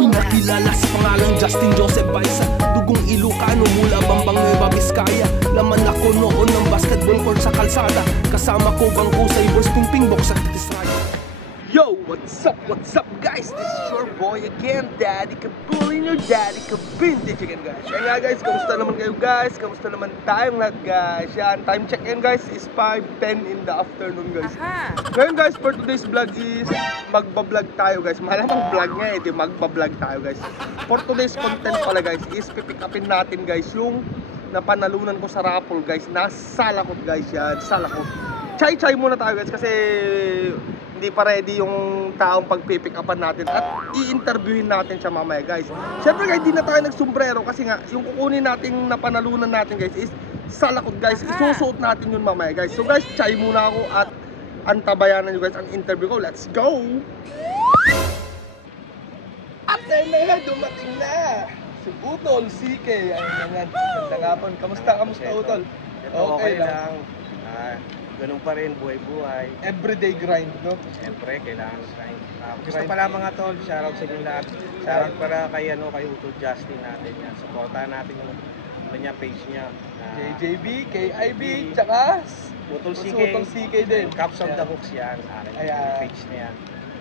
Nakilala sa pangalang Justin Joseph Baisa, dugong Ilocano mula Bambang Nueva Vizcaya. Laman ako noon ng basketball court sa kalsada, kasama ko bangko sa Ibors Pingping Box at Titisraya. Yo, what's up guys? This is your boy again, Daddy Kabulin, your Daddy Kabintage again guys. Yan nga guys, kamusta naman kayo guys? Kamusta naman tayong lahat guys? Yan, time check in guys is 5:10 in the afternoon guys. Ngayon guys, for today's vlog is magbablog tayo guys. Malamang vlog nga di magbablog tayo guys. For today's content pala guys is pipick upin natin guys yung napanalunan ko sa raffle guys. Nasa Salakot guys yan, Salakot. Chay muna tayo guys kasi hindi pa ready yung taong pagpipick-upan natin at i-interviewin natin siya mamaya guys. Siyempre guys, hindi na tayo nagsombrero kasi nga yung kukunin nating napanalunan natin guys is Salakot guys. Isusuot natin yun mamaya guys. So guys, chay muna ako at antabayanan nyo guys ang interview ko. Let's go! At na, dumating na! Si Utol, CK. Ayun yan. Gandang hapon. Kamusta Utol? Okay lang. Ganun pa rin, buhay-buhay. Everyday grind, no? Siyempre, kailangan grind. Gusto pala mga tol, shoutout sa inyo lahat. Shoutout para kay Utol Justin natin yan. Supportahan natin yung page niya. JJB, KIB, tsaka Utol CK din. Caps of the Hooks yan. Yung page niya yan.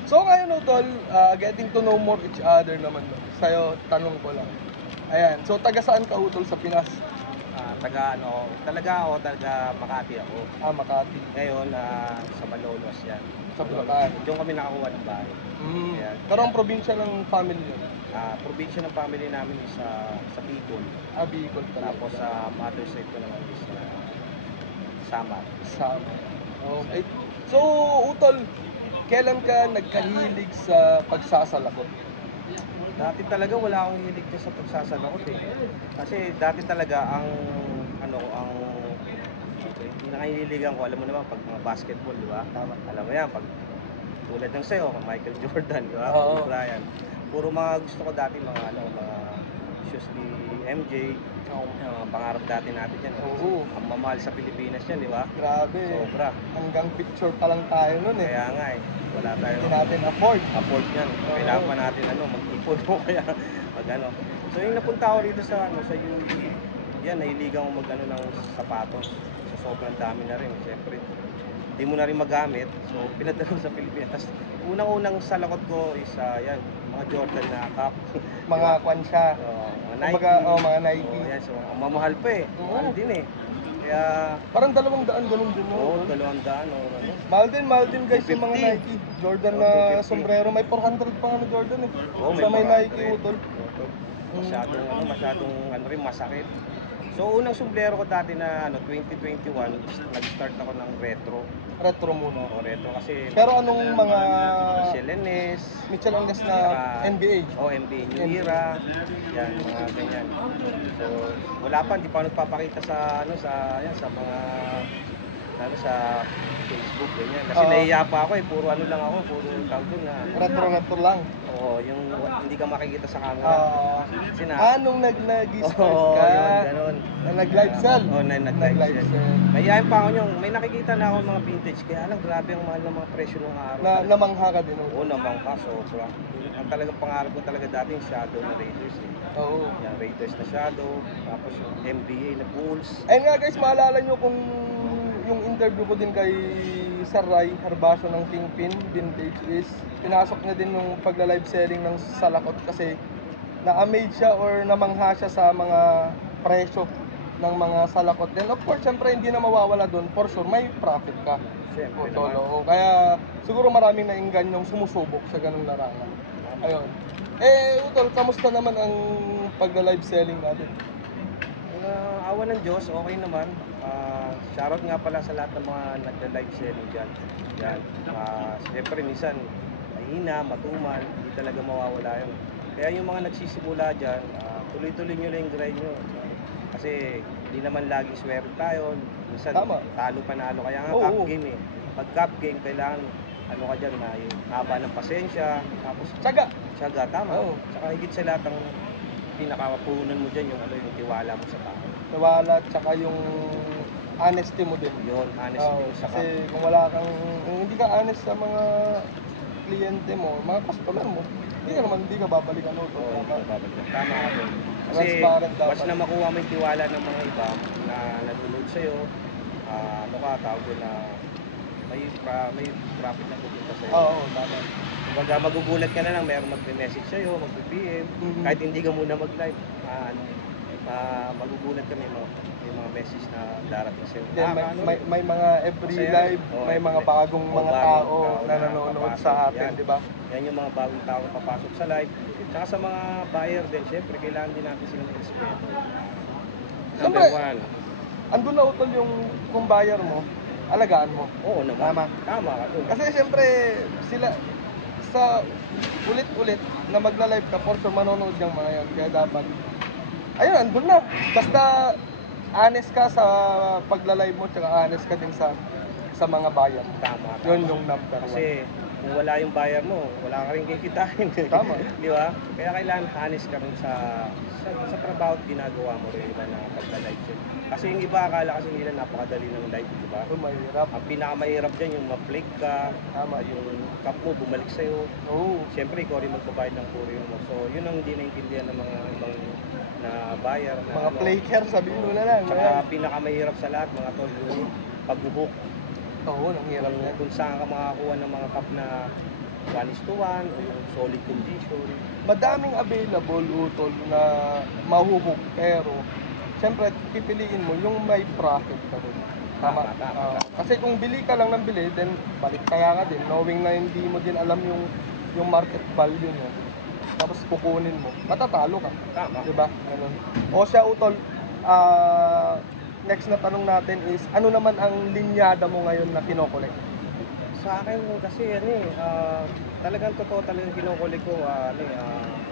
So ngayon Utol, getting to know more each other naman. Sa'yo, tanong ko lang. Ayan, so taga saan ka Utol sa Pinas? Taga Makati ako. Makati. Ngayon, sa Malolos yan. Sa Bulacan. Diyon kami nakakuha ng bahay. Pero ang probinsya ng family yun? Probinsya ng family namin is sa Bicol. Bicol talaga. Tapos sa mother side ko naman is Samar. Okay. So, Utol, kailan ka nagkahilig sa pagsasalakot? Dati talaga wala akong hilig sa pagsasalakot eh. Kasi dati talaga ang pinakahiligan ko, alam mo naman pag mga basketball, di ba? Alam mo yan, pag tulad ng sayo, Michael Jordan, di ba? Brian. Puro mga gusto ko dati mga shoes ni MJ. Pangarap dati natin yan. Ang mamahal sa Pilipinas yan, di ba? Grabe. Sobra. Hanggang picture pa lang tayo nun eh. Kaya nga eh. Wala tayo. Hindi natin afford yan. Kailangan pa natin mag-ipon mo kaya So yung napunta ako rito sa UP, yan, nahiligan ko ng sapatos. So sobrang dami na rin. Siyempre, hindi mo na rin magamit. So pinadala ko sa Pilipinas. Unang-unang salakot ko is yan, mga Jordan na cup. Mga kwan siya. Mga Nike. Mga Nike. Yan, so ang mamahal pa eh. Mahal din eh. Kaya parang 200 ganun din. 200 Mahal din guys yung mga Nike. Jordan na sombrero. May 400 pa nga na Jordan eh. Sa may Nike Utol. Masyadong masakit. So unang sombrero ko dati na 2021, nag-start ako ng retro. Retro muna. Retro kasi. Pero anong mga Mitchell Ennis na NBA? NBA New Era. Yan, mga ganyan. So wala pa, hindi pa nagpapakita sa sa Facebook ganyan. Kasi nahiya pa ako eh, puro lang ako, puro tawag doon na retro lang. Oo, yung hindi ka makikita sa camera. Nung nag-start ka? Ganun. Nag-live sell? Nag-live sell. Nahiyain pa ako yung, may nakikita na ako mga vintage, kaya alam, grabe ang mahal ng mga presyo ng araw. Namangha ka din? Oo, namangha. Sobra. Ang talagang pangarap ko talaga dati yung Shadow na Raiders eh. Yung Raiders na Shadow, tapos yung NBA na Bulls. Ayun nga guys, maalala nyo kung yung interview ko din kay Sir Ray Herbacio ng Kingpin Vintage is pinasok niya din yung pagla-live selling ng Salakot kasi na-amaze siya or namangha siya sa mga presyo ng mga Salakot. Then of course, syempre hindi na mawawala doon. For sure, may profit ka. Siyempre naman. Kaya siguro maraming nainggan yung sumusubok sa ganung larangan. Ayun. Utol, kamusta naman ang pagla-live selling natin? Awa ng Diyos, okay naman. Shoutout nga pala sa lahat ng mga nagda-live selling dyan. Siyempre minsan mahina, matumal, hindi talaga mawawala yun. Kaya yung mga nagsisimula dyan, tuloy-tuloy nyo lang yung grind nyo. Kasi hindi naman lagi swerte tayo. Minsan talo panalo, kaya nga cup game eh. Pag cup game, kailangan ka dyan na yung haba ng pasensya, tapos tiyaga, tama. Tsaka higit sa lahat ang pinakapunan mo dyan yung yung tiwala mo sa tao. Tiwala, tsaka yung honesty mo din. Yun, honesty mo sa kasi kung wala kang, hindi ka honest sa mga kliyente mo, mga customer mo, hindi ka babalikan utol. Oo, Tama. babalik. Tama ka doon. Kasi Transparent dapat. once na makuha mo yung tiwala ng mga iba na nagtulog sa'yo, ano ka, tawag doon na may profit na pupunta sa'yo. Oo, tama. Kumbaga magugulat ka na lang, mayroong magme-message sa'yo, magpe-PM, Mhm. kahit hindi ka muna mag-live, magugulat ka, may mga message na darating sa'yo. Then, may mga every Masaya. live, Oo, may mga every- bagong oo, mga bagong tao tao na na nanonood papasok. sa atin, Yan. di ba? Yan yung mga bagong tao na papasok sa live. Tsaka sa mga buyer din, syempre, kailangan din natin silang respeto. Number Siyempre, one. Andun na utol yung kung buyer mo, alagaan mo. Oo naman. Tama. Tama ka doon. Kasi siyempre, sila, sa ulit-ulit na magla-live ka, for sure manonood yung mga yan. Kaya dapat, ayun, andun na. Basta, honest ka sa pagla-live mo, tsaka honest ka din sa mga buyer. Tama. Yun yung number one. Kasi kung wala yung buyer mo, wala ka rin kikitain. Tama. Di ba? Kaya kailangan honest ka rin sa trabaho at ginagawa mo rin, iba na pagla-live siya. Kasi yung iba akala kasi nila napakadali ng live, di ba? Ito mahirap. Ang pinakamahirap dyan yung ma-flake ka, Tama. yung cup mo bumalik sa'yo. Oo. Siyempre, ikaw rin magbabayad ng courier mo. So, yun ang hindi naintindihan ng mga ibang na buyer. Na, Mga flaker, sabihin mo na lang. Tsaka pinakamahirap sa lahat, mga tol, yung pag-book. Oo, nanghirap na. Kung saan ka makakuha ng mga cup na 1:1 o yung solid condition. Madaming available utol na mahuhuk, pero siyempre pipiliin mo yung may profit ka rin. Tama. Tama. Kasi kung bili ka lang ng bili, then balik kaya ka din, knowing na hindi mo din alam yung market value niya. Tapos kukunin mo, matatalo ka. Tama. Diba? Ganun. O siya utol, next na tanong natin is, ano naman ang linyada mo ngayon na kinokolekt? Sa akin kasi talagang totoo talagang kinukulik ko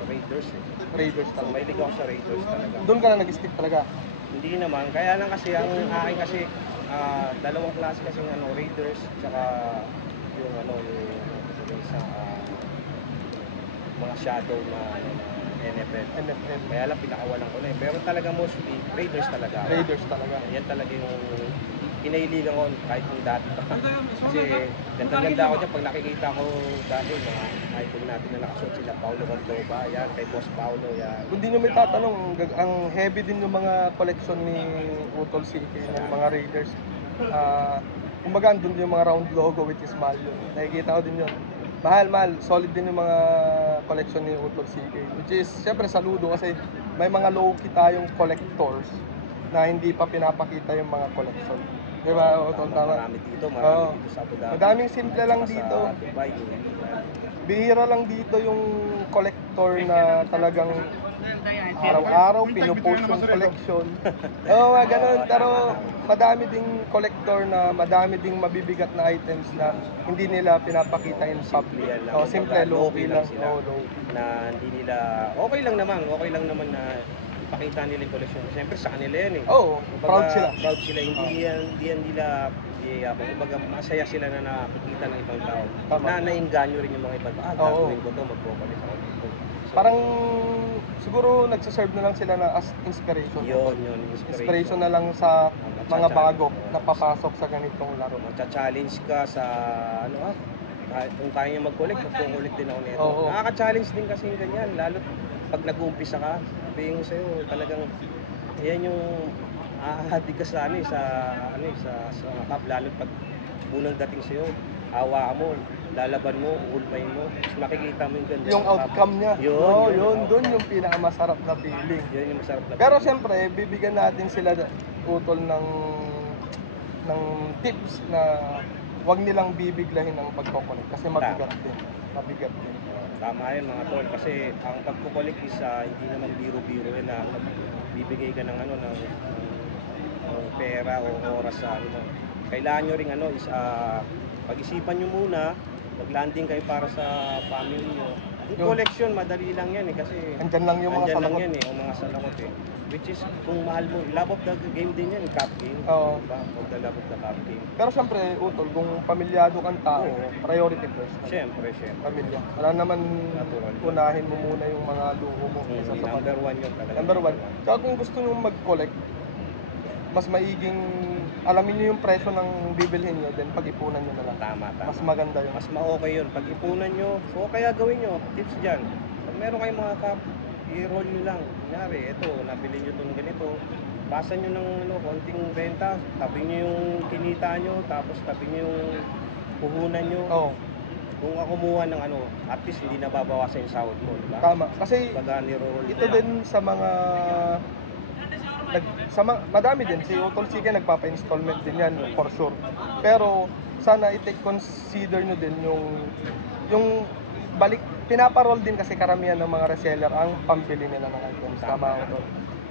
Raiders. Raiders So, talaga. may ligaw sa Raiders talaga. Doon ka na nag-stick talaga. Hindi naman, kaya lang kasi ang akin kasi dalawang klase kasi Raiders tsaka yung yung isa mga shadow na NFL. NFL. Kaya lang pinakawalan ko na eh. Pero talaga mostly Raiders talaga. Raiders talaga. Yan talaga yung kinahiligan ko kahit yung dati pa. Kasi ganda-ganda ako dyan pag nakikita ko dati mga idol natin na nakasuot sila Paulo Cordoba, yan, kay Boss Paulo, yan. Kung di nyo may tatanong, ang heavy din yung mga collection ni Utol CK ng mga Raiders. Kumbaga, andun din yung mga round logo which is mahal yun. Nakikita ko din yun. Mahal. Solid din yung mga collection ni Utol CK. Which is, syempre saludo kasi may mga low-key tayong collectors na hindi pa pinapakita yung mga collection. Di ba, Utol? Tama. Marami dito sa Abu Dhabi. Madaming simple lang Saka dito. Sa Dubai, Bihira lang dito yung collector na talagang araw-araw pinupost yung collection. Oo, mga ganun. Pero madami ding collector na madami ding mabibigat na items na hindi nila pinapakita in public. Yan lang. Oh, simple, low-key lang. sila. Oh, low. Na hindi nila, okay lang naman na ipakita nila yung collection. Siyempre sa kanila yan eh. Oo, proud sila. Proud sila. Hindi yan nila, kumbaga masaya sila na nakikita ng ibang tao. Tama. Na nainganyo rin yung mga ibang tao. Oo. Gagawin ko to, magpupalit ako dito. So, Parang siguro nagsaserve na lang sila na as inspiration. yun, Inspiration na lang sa mga bago na Oo. papasok sa ganitong laro. Magcha-challenge ka sa kahit kung kaya niya mag-collect, magpo-collect din ako nito. Oo. Nakaka-challenge din kasi yung ganyan, lalo pag nag-uumpisa ka, sabihin ko sa'yo, talagang yan yung ahahati ka sa sa cup, lalo pag unang dating sa'yo, hawa mo, lalaban mo, ulmayin mo, tapos makikita mo yung ganda. Yung ng cup. outcome niya. Yun. Doon yung pinakamasarap na feeling. Yun yung masarap na. Pero siyempre, bibigyan natin sila utol ng tips na wag nilang bibiglahin ang pagko-collect kasi mabigat din. Mabigat din. Tama yun mga tol, kasi ang pagkukulik is hindi naman biro-biro yun na bibigay ka ng pera o oras sa Kailangan nyo ring pag-isipan nyo muna, mag-landing kayo para sa family nyo. Yung collection, madali lang yan eh, kasi Andyan lang yung mga andyan lang salakot. yan eh, yung mga salakot eh. Which is, kung mahal mo, love of the game din yan, cup game. Oo. Diba? Of the love of the cup game. Pero siyempre, utol, kung pamilyado kang tao, priority first. Siyempre. Pamilya. Wala naman Natural. unahin mo muna yung mga luho mo. Kaysa sa Number one yun talaga. Number one. Kaya kung gusto nyo mag-collect, mas maiging alamin niyo yung presyo ng bibilhin niyo, then pag-ipunan niyo na lang. Tama. Mas maganda yun. Mas ma-okay yun. Pag ipunan nyo, so kaya gawin nyo, tips dyan. Pag meron kayong mga cup, i-roll nyo lang. Kunyari, ito, nabili nyo itong ganito. Basan nyo ng konting renta, tabi nyo yung kinita nyo, tapos tabi nyo yung puhunan nyo. Oo, Kung ako kumuha ng at least hindi nababawasan yung sahod mo, di ba? tama. Kasi Baga ni-roll. ito din sa mga madami din si Utol Sige nagpapa-installment din yan for sure. Pero sana i-take consider nyo din yung balik pinaparol din kasi karamihan ng mga reseller ang pambili nila ng items. Tama Utol.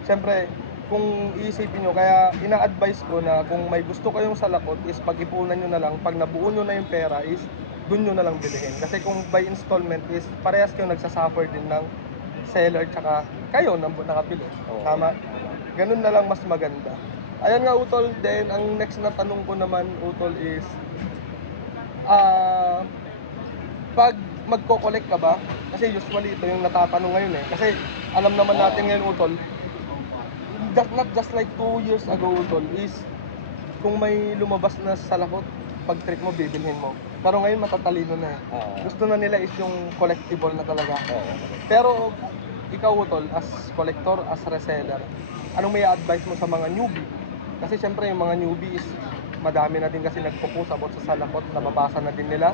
Siyempre, kung iisipin nyo, kaya ina-advise ko na kung may gusto kayong salakot is pag-ipunan nyo na lang, pag nabuo nyo na yung pera is dun nyo na lang bilhin. Kasi kung by installment is parehas kayo nagsasuffer din ng seller tsaka kayo na nakabili. Oo. Tama? Ganun na lang mas maganda. Ayan nga Utol, then ang next na tanong ko naman Utol is pag magko-collect ka ba? Kasi usually ito yung natatanong ngayon eh. Kasi alam naman natin ngayon Utol, not just like 2 years ago Utol, is kung may lumabas na salakot, pag trip mo, bibilhin mo. Pero ngayon matatalino na eh. Gusto na nila is yung collectible na talaga. Pero ikaw Utol, as collector, as reseller, anong may advice mo sa mga newbie? Kasi syempre yung mga newbie is madami na din kasi nagpo-post about sa salakot, nababasa na din nila.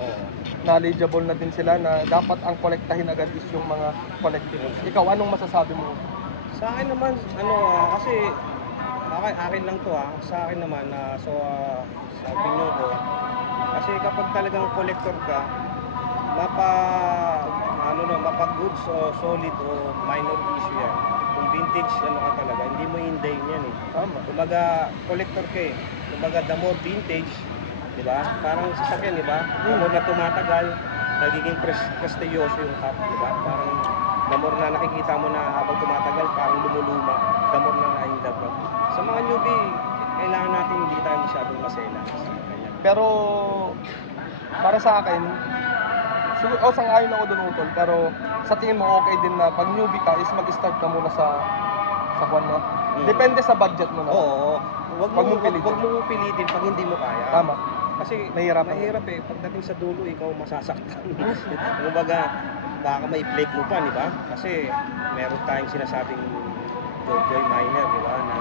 Knowledgeable na din sila na dapat ang kolektahin agad is yung mga collectibles. Ikaw, anong masasabi mo? Sa akin naman, kasi akin lang to sa akin naman, sa opinion ko, kasi kapag talagang collector ka, mapa goods o solid o minor issue yan. Kung vintage ka talaga, hindi mo hindayin yan eh. Tama. Kumbaga, collector ka eh. Kumbaga, the more vintage, di ba? Parang sasakyan, di ba? The more na tumatagal, nagiging prestigyoso yung cup, di ba? Parang the more na nakikita mo na habang tumatagal, parang lumuluma, the more na nahilap mo. Sa mga newbie, kailangan natin hindi tayo masyadong masela. Pero para sa akin, sang-ayon ako dun Utol, pero sa tingin mo okay din na pag newbie ka is mag-start ka muna sa kwan no? Depende sa budget mo na. Oo. Wag mo pilitin. pilitin pag hindi mo kaya. Tama. Kasi Mahirap eh. Pagdating sa dulo, ikaw masasaktan. Kumbaga, baka may plague mo pa, di ba? Kasi meron tayong sinasabing joy miner, di ba? Na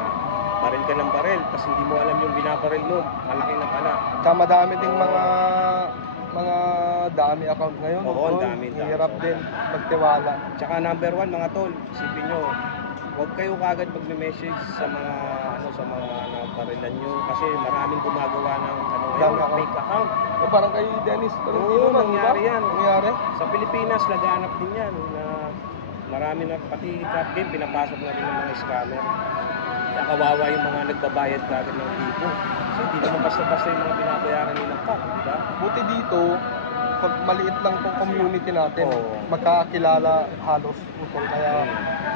baril ka ng baril, tapos hindi mo alam yung binabaril mo, malaki na pala. Tsaka madami ding mga dami account ngayon. Oo, Utol. dami. Hirap din magtiwala. Tsaka number 1, mga tol, isipin nyo, huwag kayo kagad magme-message sa mga barilan nyo kasi maraming gumagawa ng fake account. Parang kay Dennis, parang Oo, man, nangyari diba? yan. Nangyari? Sa Pilipinas, laganap din yan na marami na, pati cap game, pinapasok na rin ng mga scammer. Kaya kawawa yung mga nagbabayad natin ng tipo. Kasi hindi naman basta-basta yung mga binabayaran nilang cap, di ba? Buti dito, pag maliit lang tong community natin, Oo. magkakilala halos Utol, kaya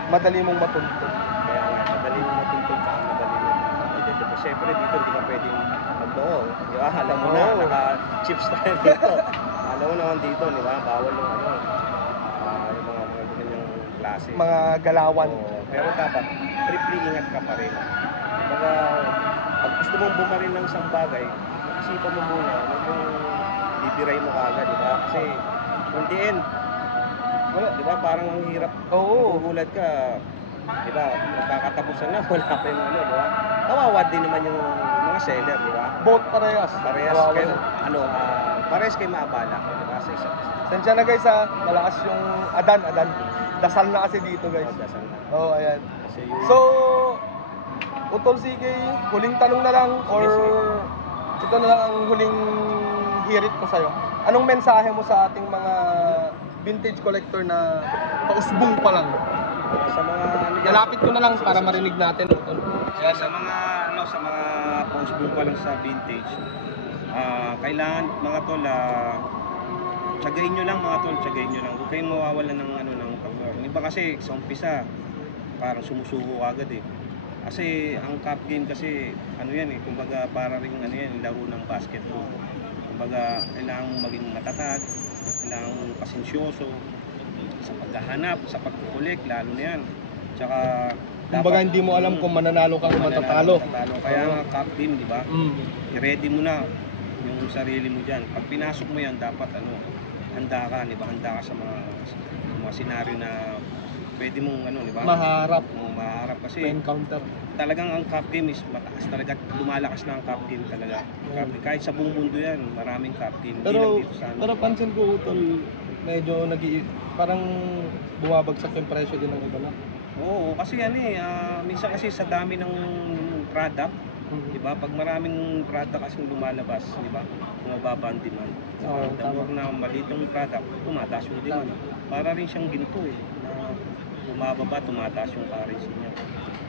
madali mong matuntun. Kaya nga, madali mo matuntun sa madali mo. Siyempre dito, hindi ka pwedeng mag-oo. Di ba? Alam mo na, Oo. naka-chips tayo dito. Alam mo naman dito, di ba? Bawal yung yung mga ganyang klase. Mga galawan. Oo, pero dapat, triply ingat ka pa rin. Kumbaga, pag gusto mong bumaril ng isang bagay, isipan mo muna, huwag yung bibiray mo kagad, di ba? Kasi, in the end, wala, di ba? Parang ang hirap. Oo. Magugulat ka, di ba? Magkakatapusan na, wala pa yung di ba? Kawawa din naman yung mga seller, di ba? Both parehas. Parehas Kawawa kayo, din. parehas kayo maabala, di ba? Sa isa't isa. Sensya na guys malakas yung adan. Dasal na kasi dito guys. Dasal na. Oo, ayan. Kasi yung... So, Utol Sige, huling tanong na lang or ito na lang ang huling hirit ko sa'yo. Anong mensahe mo sa ating mga vintage collector na pausbong pa lang? sa mga Lalapit ko na lang para marinig natin, Utol. sa mga postbook pa lang sa vintage. Kailangan mga tol, tsagain nyo lang mga tol, tsagain nyo lang. Huwag kayong mawawalan ng ng pagkakas. Iba kasi sa umpisa, parang sumusuko agad eh. Kasi ang cup game kasi yan eh, kumbaga para ring laro ng basketball. Kumbaga kailangan mong maging matatag, kailangan mong pasensyoso sa paghahanap, sa pag-collect, lalo na yan. Tsaka Kumbaga hindi mo alam kung mananalo ka o matatalo. Kaya nga captain, di ba? Mm. I-ready mo na yung sarili mo dyan. Pag pinasok mo yan, dapat handa ka, di ba? Handa ka sa mga senaryo na pwede mong di ba? Maharap. Maharap kasi encounter. talagang ang cup game is mataas talaga, lumalakas na ang cup game talaga. Kahit sa buong mundo yan, maraming cup game. Hindi lang Pero, dito sa pero pansin ko, Utol, medyo parang bumabagsak yung presyo din ng iba na. Oo, kasi minsan kasi sa dami ng product, di ba? Pag maraming product kasi lumalabas, di ba? Mababa ang demand. Oo, The more na maliit yung product, tumataas yung demand. Para rin siyang ginto na bumababa, tumataas yung currency niya.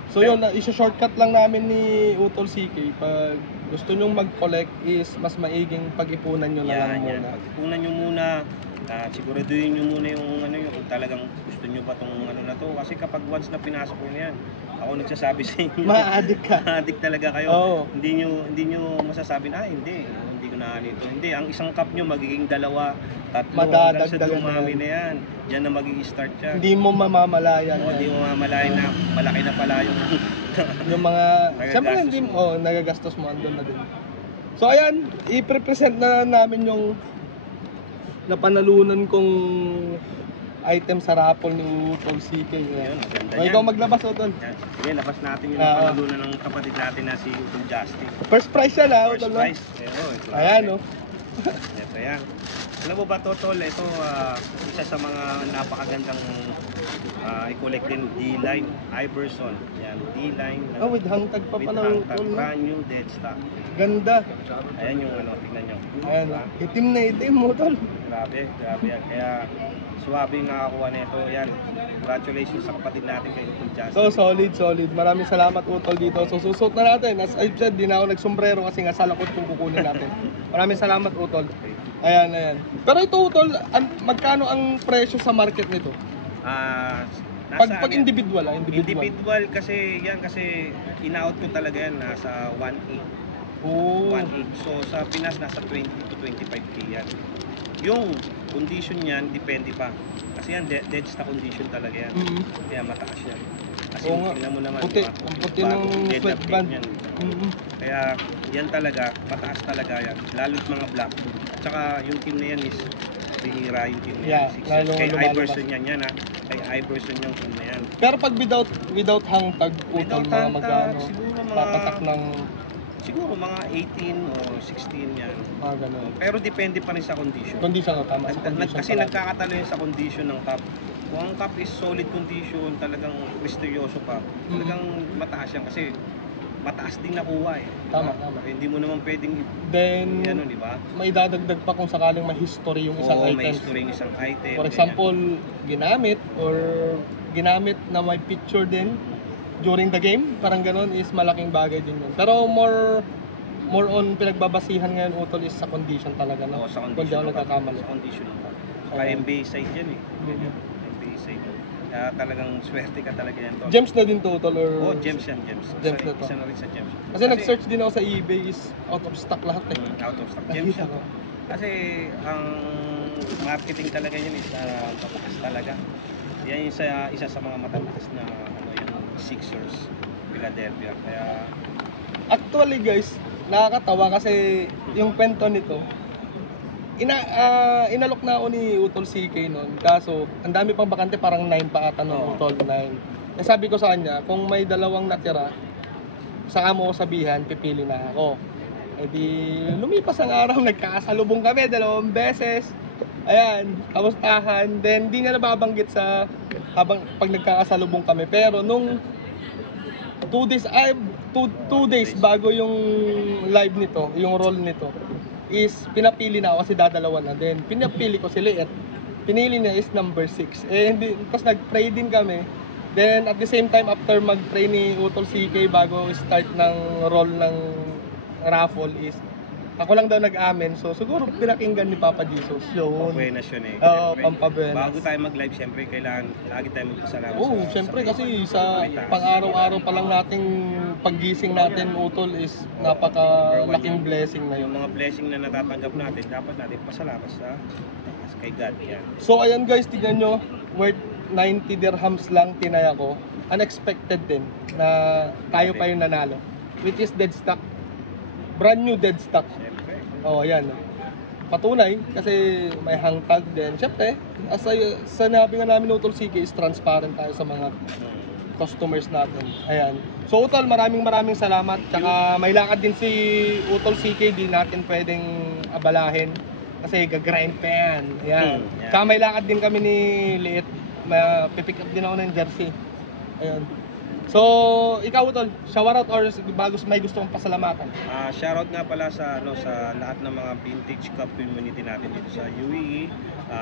So yun, isa-shortcut lang namin ni Utol CK. Pag gusto nyong mag-collect is mas maiging pag-ipunan nyo na lang muna. Pag-ipunan nyo muna, siguraduhin nyo muna yung kung talagang gusto nyo ba tong na to. Kasi kapag once na pinasok nyo yan, ako nagsasabi sa inyo, Ma-addict ka. ma-addict talaga kayo. Oo. Hindi nyo masasabi na, hindi ko na nito. Hindi, ang isang cup nyo magiging 2, 3, hanggang sa dumami na yan. Diyan na magiging start yan. Hindi mo mamamalayan. Hindi mo mamalayan na malaki na pala yung mga, siyempre hindi mo, nagagastos mo, andun na din. So ayan, i-present na namin yung napanalunan kong item sa raffle ni Utol CK. Yun, maganda O, yan. ikaw maglabas, Utol. Sige, labas natin yung panalunan ng kapatid natin na si Utol Justin. First prize yan ha, First Utol. prize. Ayan, oh. Ito yan. Alam mo ba, Totol, ito isa sa mga napakagandang i-collect din, D-Line Iverson. Yan, D-Line. Oh, with hangtag pa with pala, hangtag, Utol. brand new dead stock. Ganda. Ayan yung tignan nyo. Ayan, Diba? itim na itim, Utol. Grabe yan. Kaya suwabe yung nakakuha nito. Yan, congratulations sa kapatid natin kay Utol Justin. So, solid. Maraming salamat, Utol, dito. So, susot na natin. As I said, di na ako nagsombrero kasi nga salakot kung kukunin natin. Maraming salamat, Utol. Ayan. Pero ito, Utol, magkano ang presyo sa market nito? Pag individual, individual kasi in-out ko talaga yan nasa 1.8. Oh. 1.8. So sa Pinas nasa 20 to 25k yan. Yung condition niyan depende pa. Kasi yan dead stock condition talaga yan. Mm-hmm. Kaya mataas yan. Kasi Oo nga. tingnan mo naman, Puti. Ang puti ng sweatband. Mm-hmm. Kaya yan talaga, mataas talaga yan. Lalo mga black. At saka yung team na yan is bihira yung team na yan. lalo Kay lumalabas. Iverson yan Kay Iverson yung team na yan. Pero pag without hangtag, Utol, Without mga hangtag, magkano? siguro Papatak ng siguro mga 18 o 16 yan. ganun. Pero depende pa rin sa condition. Condition, tama. Sa condition Kasi pala. nagkakatalo yun sa condition ng cup. Kung ang cup is solid condition, talagang misteryoso pa. Talagang mataas yan kasi mataas din nakuha eh. Tama. Hindi mo naman pwedeng Then, di ba? may dadagdag pa kung sakaling may history yung isang item. May history yung isang item. For example, ginamit na may picture din during the game, parang ganun is malaking bagay din yun. Pero more on pinagbabasihan ngayon, Utol, is sa condition talaga, no? Sa Kung di ako nagkakamali. Sa condition pa. Sa NBA side yan eh. NBA side. Kaya talagang swerte ka talaga yan. Tol. Gems na din to, Utol, or... Gems yan, gems. Gems na to. Isa na rin sa gems. Kasi nag-search din ako sa eBay, is out of stock lahat eh. Out of stock. Gems Nakita yan. ko. Kasi ang marketing talaga yun is mataas talaga. Yan yung isa sa mga matataas na yung Sixers, Philadelphia. Kaya Actually guys, nakakatawa kasi yung kwento nito, inalok na ako ni Utol CK noon. Kaso, ang dami pang bakante, parang 9 pa ata noon, Utol, 9. Sabi ko sa kanya, kung may 2 natira, saka mo ko sabihan, pipili na ako. E di, lumipas ang araw, nagkakasalubong kami 2 beses. Ayan, kamustahan. Then, di niya nababanggit sa pag nagkakasalubong kami. Pero nung 2 days bago yung live nito, yung roll nito, is pinapili na ako kasi dadalawa na. Then, pinapili ko si Liet. Pinili niya is number 6. Eh, tapos nag-pray din kami. Then, at the same time, after mag-pray ni Utol CK bago start ng roll ng raffle is, ako lang daw nag-amen. So, siguro pinakinggan ni Papa Jesus. Yun. pampabuenas yun eh. Oo, Siyempre, pampabuenas. Bago tayo mag-live, siyempre kailangan lagi tayo magpasalamat. Oo, syempre kasi sa pang-araw-araw pa lang nating paggising natin, Utol, is napaka-laking blessing na yun. Yung mga blessing na natatanggap natin, dapat natin pasalamat kay God. Yan. So ayan guys, tignan nyo, worth 90 dirhams lang tinaya ko. unexpected din na tayo pa yung nanalo. Which is dead stock. Brand new dead stock. Siyempre. Oh, yan. Patunay kasi may hang tag din. Siyempre, as sanabi nga namin Utol CK is transparent tayo sa mga customers natin. Ayan. So Utol, maraming salamat. Tsaka may lakad din si Utol CK, di natin pwedeng abalahin kasi gagrind pa yan. Ayan. Yeah. Tsaka may lakad din kami ni Liit. Pipick up din ako ng jersey. Ayan. So, ikaw Utol, shoutout or bago may gusto kong pasalamatan? Shoutout nga pala sa lahat ng mga vintage cup community natin dito sa UAE.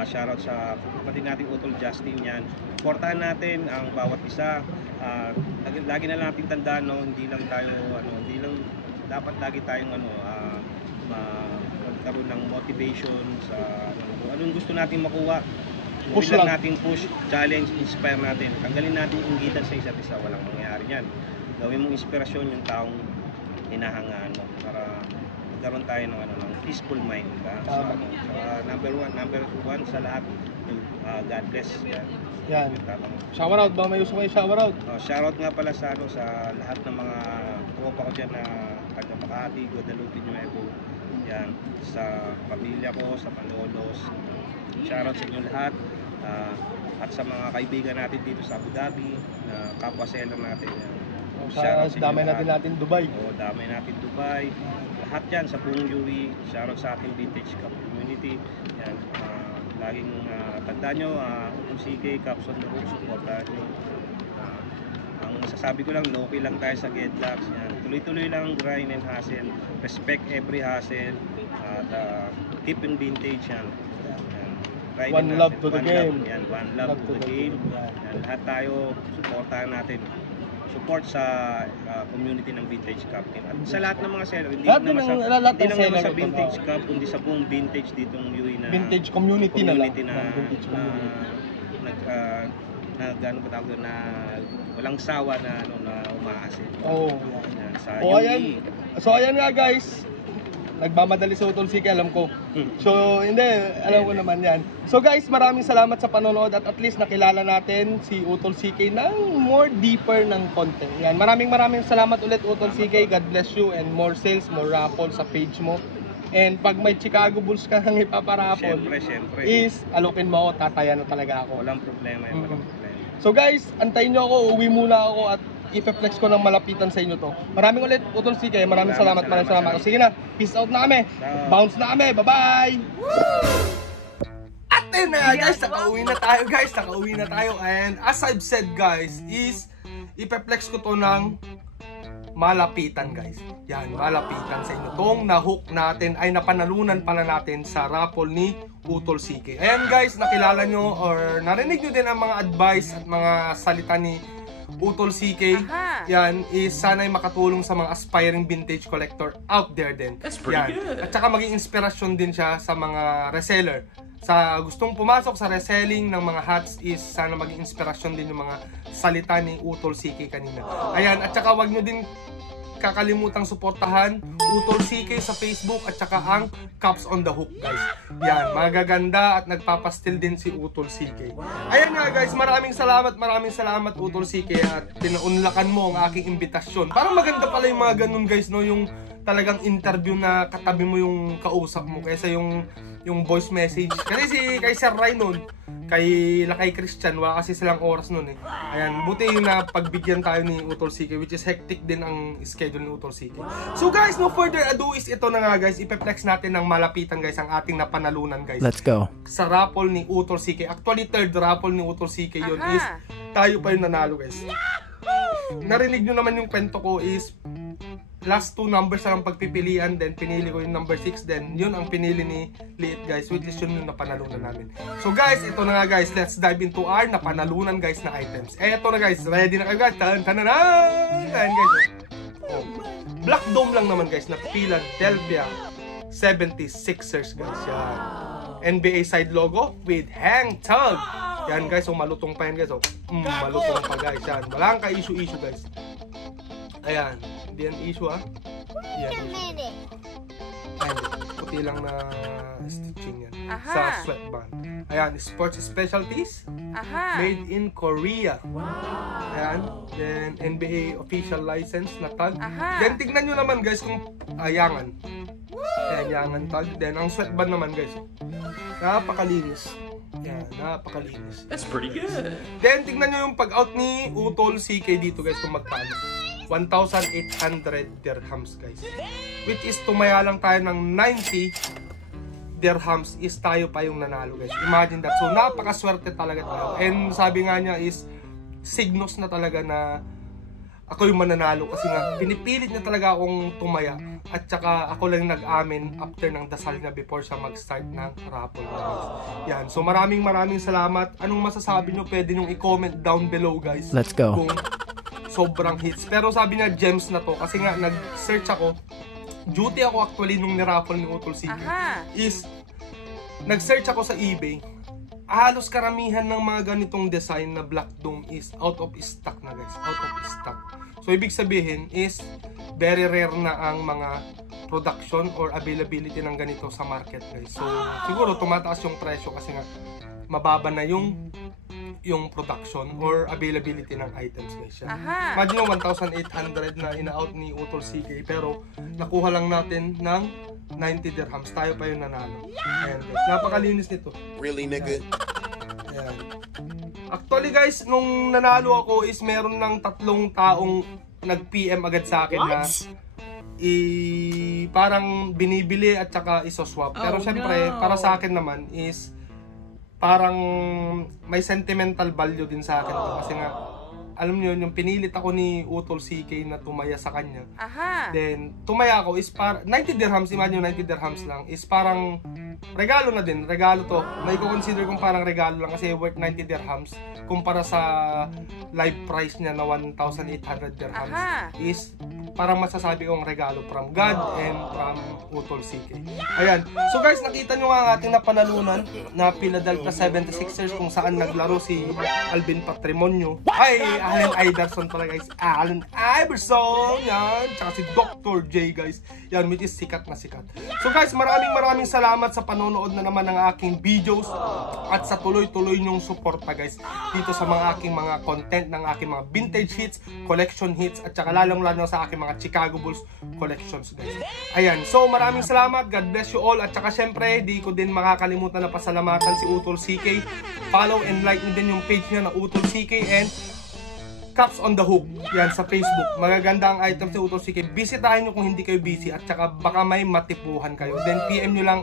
Shoutout sa kapatid nating Utol Justin yan. Suportahan natin ang bawat isa. Lagi na lang natin tandaan, no, hindi lang dapat lagi tayong magkaroon ng motivation sa anong gusto natin makuha. Push lang lang. natin push, challenge, inspire natin. Tanggalin natin yung inggitan sa isa't isa, walang mangyayari yan. Gawin mong inspirasyon yung taong hinahangaan mo para magkaroon tayo ng peaceful mind. Number one sa lahat, God bless. Yan. Shoutout ba? May gusto kayo shoutout? Shoutout nga pala sa lahat ng mga tropa ko dyan na taga Makati, Guadalupe, Nuevo. Yan, sa pamilya ko, sa Malolos. Shoutout sa inyo lahat. At sa mga kaibigan natin dito sa Abu Dhabi, na kapwa seller natin. Damay natin Dubai. Damay natin Dubai. Lahat yan sa buong UAE. Shoutout sa ating vintage cup community. Yan, laging tandaan nyo, Utol CK, Caps on the Hook, supportahan nyo. Ang masasabi ko lang, low-key lang tayo sa Gedlocks. Yan, tuloy-tuloy lang, grind and hustle. Respect every hustle. At keep in vintage yan. One love to the game. Yan, one love to the game. Yan, lahat tayo, supportahan natin. Support sa community ng Vintage Cup. At sa lahat ng mga seller, hindi lang naman sa Vintage Cup, kundi sa buong vintage ditong UAE na vintage community na gano'n ba tawag na walang sawa na umaasin. Yan, sa ayan. So ayan nga guys, nagmamadali sa Utol CK, alam ko. So, hindi, alam ko naman yan. So guys, maraming salamat sa panonood at least nakilala natin si Utol CK ng more deeper ng content. Yan, maraming salamat ulit Utol CK. God bless you and more sales, more raffle sa page mo. And pag may Chicago Bulls ka nang ipaparaffle, syempre. is alokin mo ako, tataya na talaga ako. Walang problema yan, walang problema. So guys, antayin nyo ako, uwi muna ako at ipeflex ko ng malapitan sa inyo to. Maraming ulit, Utol CK. Maraming salamat. Sige na, peace out na kami. Bounce na kami. Bye-bye! At ayun na guys, nakauwi na tayo. And as I've said guys, is ipeflex ko to ng malapitan guys. Yan, malapitan sa inyo. Tong na-hook natin ay napanalunan pala natin sa raffle ni Utol CK. Ayan guys, nakilala nyo or narinig nyo din ang mga advice at mga salita ni Utol CK. Yan is sana'y makatulong sa mga aspiring vintage collector out there din. That's pretty good. At saka maging inspirasyon din siya sa mga reseller. Sa gustong pumasok sa reselling ng mga hats is sana maging inspirasyon din yung mga salita ni Utol CK kanina. Ayan, at saka wag nyo din kakalimutang suportahan Utol CK sa Facebook at saka ang Caps on the Hook guys. Yan, magaganda at nagpapastil din si Utol CK. Ayan nga guys, maraming salamat Utol CK at pinaunlakan mo ang aking imbitasyon. Parang maganda pala yung mga ganun guys, no, yung talagang interview na katabi mo yung kausap mo kaysa yung voice message. Kasi kay Sir Ray nun, kay Christian, wala kasi silang oras nun eh. Ayan, buti yung napagbigyan tayo ni Utol CK, which is hectic din ang schedule ni Utol CK. So guys, no further ado is ito na nga guys, ipeflex natin ng malapitan guys ang ating napanalunan guys. Let's go. Sa raffle ni Utol CK. Actually, third raffle ni Utol CK yun is tayo pa yung nanalo guys. Narinig nyo naman yung kwento ko is last two numbers lang pagpipilian, then pinili ko yung number 6, then yun ang pinili ni Liit guys, which is yun yung napanalunan namin. So guys, ito na nga guys, let's dive into our napanalunan guys na items. Eto na guys, ready na kayo guys, ayan guys. Black Dome lang naman guys, na Philadelphia 76ers guys, yan. NBA side logo with hang tag. Yan guys, so malutong pa yan guys, malutong pa guys, yan. Walang ka-issue guys. Ayan, hindi yan issue ha. Yan, issue. Ayan, puti lang na stitching yan. Aha. Sa sweatband. Ayan, Sports Specialties. Aha. Made in Korea. Ayan. Then, NBA official license na tag. Aha. Then, tignan nyo naman guys kung yangan. Ayan, yangan tag. Then, ang sweatband naman guys. Napakalinis. Yan, napakalinis. That's pretty good. Then, tignan nyo yung pag-out ni Utol CK dito guys kung magkano. 1,800 dirhams guys. Which is tumaya lang tayo ng 90 dirhams is tayo pa yung nanalo guys. Imagine that. So, napakaswerte talaga tayo. And sabi nga niya is signos na talaga na ako yung mananalo kasi nga pinipilit niya talaga akong tumaya at saka ako lang nag-amin after ng dasal niya before siya mag-start ng raffle guys. Yan. So maraming salamat. Anong masasabi niyo? Pwede niyo i-comment down below guys. Let's go. Kung sobrang hits. Pero sabi niya gems na to kasi nga nag-search ako. Duty ako actually nung niraffle ni Utol CK. Is nag-search ako sa eBay. Halos karamihan ng mga ganitong design na Black Dome is out of stock na guys. Out of stock. So ibig sabihin is very rare na ang mga production or availability ng ganito sa market guys. So siguro tumataas yung presyo kasi nga mababa na yung production or availability ng items guys. Imagine yung 1,800 na ina-out ni Utol CK pero nakuha lang natin ng 90 dirhams. Tayo pa yung nanalo. Ayan guys. Napakalinis nito. Really, nigga? Ayan. Actually guys, nung nanalo ako is meron ng 3 taong nag-PM agad sa akin na parang binibili at saka isoswap. Pero syempre, para sa akin naman is parang may sentimental value din sa akin kasi nga alam niyo yung pinilit ako ni Utol CK na tumaya sa kanya. Then tumaya ako is para 90 dirhams, imagine 90 dirhams lang is parang regalo na din, regalo to. Na i-consider kong parang regalo lang kasi worth 90 dirhams kumpara sa live price niya na 1,800 dirhams is parang masasabi kong regalo from God and from Utol CK. Ayan. So guys, nakita nyo nga ang ating napanalunan na Philadelphia 76ers kung saan naglaro si Alvin Patrimonio. Ay, Allen Iverson pala guys. Allen Iverson! Yan. Tsaka si Dr. J guys. Yan, which is sikat na sikat. So guys, maraming salamat sa panonood na naman ng aking videos at sa tuloy-tuloy nyong suporta guys dito sa mga aking mga content ng aking mga vintage hits, collection hits at saka lalong-lalo sa aking mga Chicago Bulls collections guys. Ayan, so maraming salamat, God bless you all at saka syempre di ko din makakalimutan na pasalamatan si Utol CK. Follow and like nyo din yung page niya na Utol CK and Caps on the Hook yan sa Facebook. Magaganda ang items ni Utol CK. Bisitahin nyo kung hindi kayo busy at saka baka may matipuhan kayo. Then PM nyo lang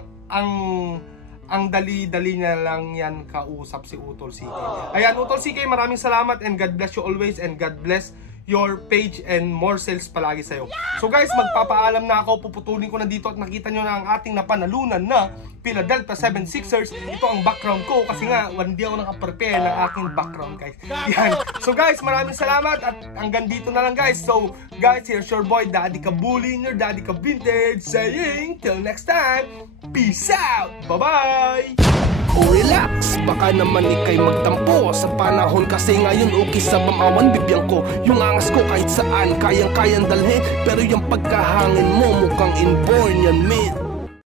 ang dali-dali niya lang yan kausap si Utol CK. Ayan, Utol CK, maraming salamat and God bless you always and God bless your page and more sales palagi sa'yo. So guys, magpapaalam na ako, puputulin ko na dito at nakita nyo na ang ating napanalunan na Philadelphia 76ers. Ito ang background ko kasi nga hindi ako nakaprepare ng aking background guys. Yan. So guys, maraming salamat at hanggang dito na lang guys. So guys, here's your boy Daddy Kabulin, your Daddy Kabintage saying till next time, peace out! Bye-bye! O relax, baka naman ikay magtampo sa panahon kasi ngayon okay sa bamawan bibiyang ko. Yung angas ko kahit saan kayang-kayang dalhin pero yung pagkahangin mo mukhang inborn yan mid.